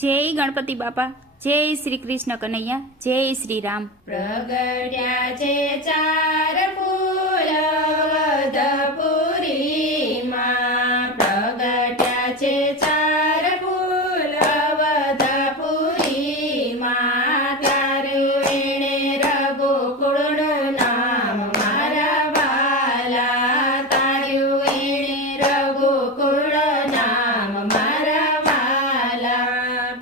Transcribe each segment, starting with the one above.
જય ગણપતિ બાપા, જય શ્રી કૃષ્ણ કનૈયા, જય શ્રી રામ। પ્રગટ્યા છે ચાર ફૂલ વદપુરીમાં, પ્રગટ્યા છે ચાર ફૂલ વદપુરીમાં, તારું એણે રઘુકુળનું નામ મારા વાલા, તારું એણે રઘુકુળનું નામ મારા વાલા,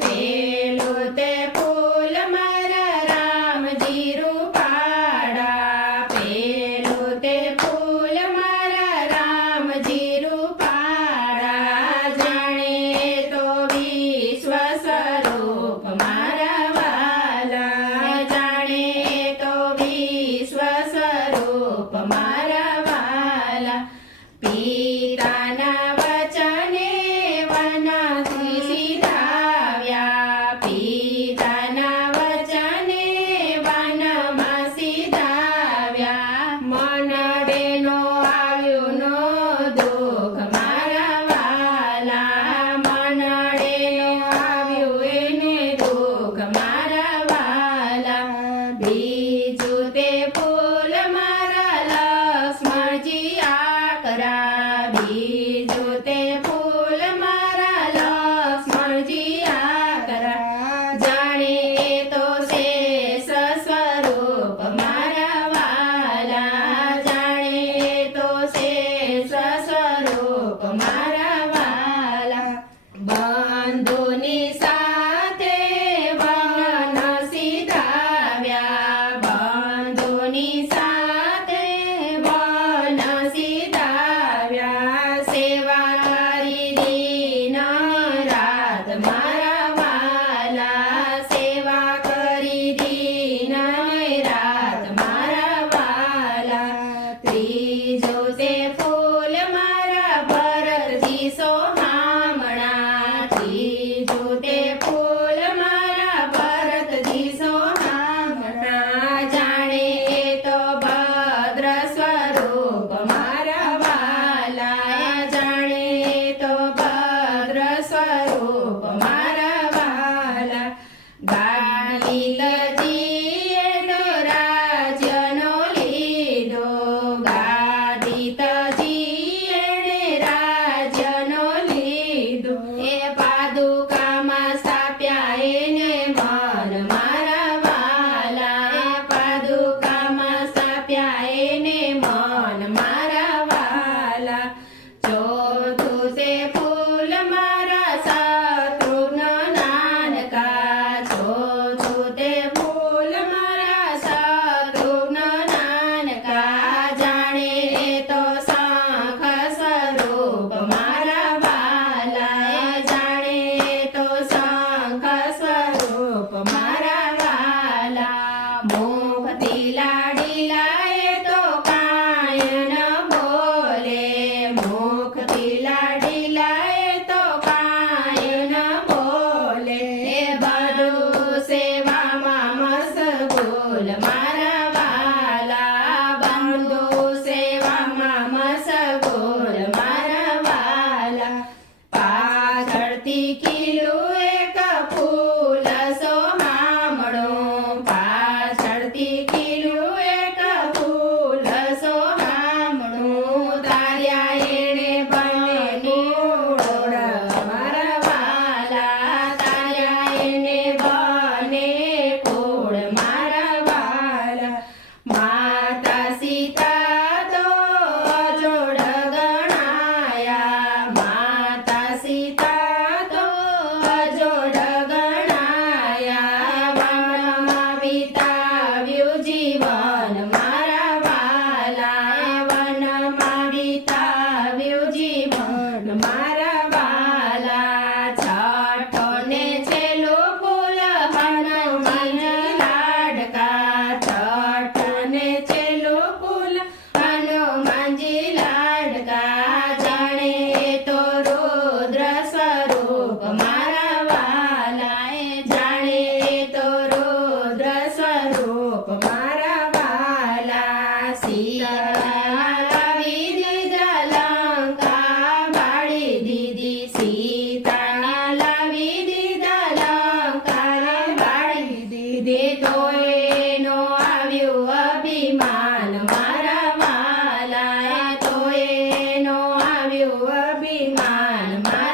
પેલું તે ફૂલ મારા રામજી રૂપાળા, પેલું તે ફૂલ મારા રામજી રૂપાળા, જાણે તો વિશ્વ સ્વરૂપ મારા વાલા, જાણે તો વિશ્વ સ્વરૂપ મારા વાલા, પિતાના વચને વનથી સીધાવ્યા, પિતાના વચને વનમાં સીધાવ્યા, મનડેનો આવ્યું નો દુઃખ મારા વાલા, મનડેનો આવ્યું એને દુઃખ મારા વાલા, બીજું તે ફૂલ મારા લક્ષ્મણજી આકરા, બીજું તે ફૂલ મારા લક્ષ્મણજી આકરા, જાણે તો શેષ સ્વરૂપ મારા વાલા, જાણે તો શેષ સ્વરૂપ મારા વાલા, બંધુની સાથે વન સીધાવ્યા, બંધુની સાથે વન સીધાવ્યા, સેવા કરી દિન રાત મારા વાલા, સેવા કરી દિન રાત મારા વાલા, ત્રીજું તે ફૂલ મારા ભરતજી સોહામણા, ત્રીજું તે ફૂલ મારા ભરતજી સોહામણા, જાણે તો ભદ્ર સ્વરૂપ મારા વાલા, જાણે તો ભદ્ર સ્વરૂપ મારા વાલા, ગાદીતજીએ તો રાજ્યનો લીધો, ગાદીતજી લીધે તો એનો આવ્યું અભિમાન મારા વાલા તો એનો આવ્યું અભિમાન મારા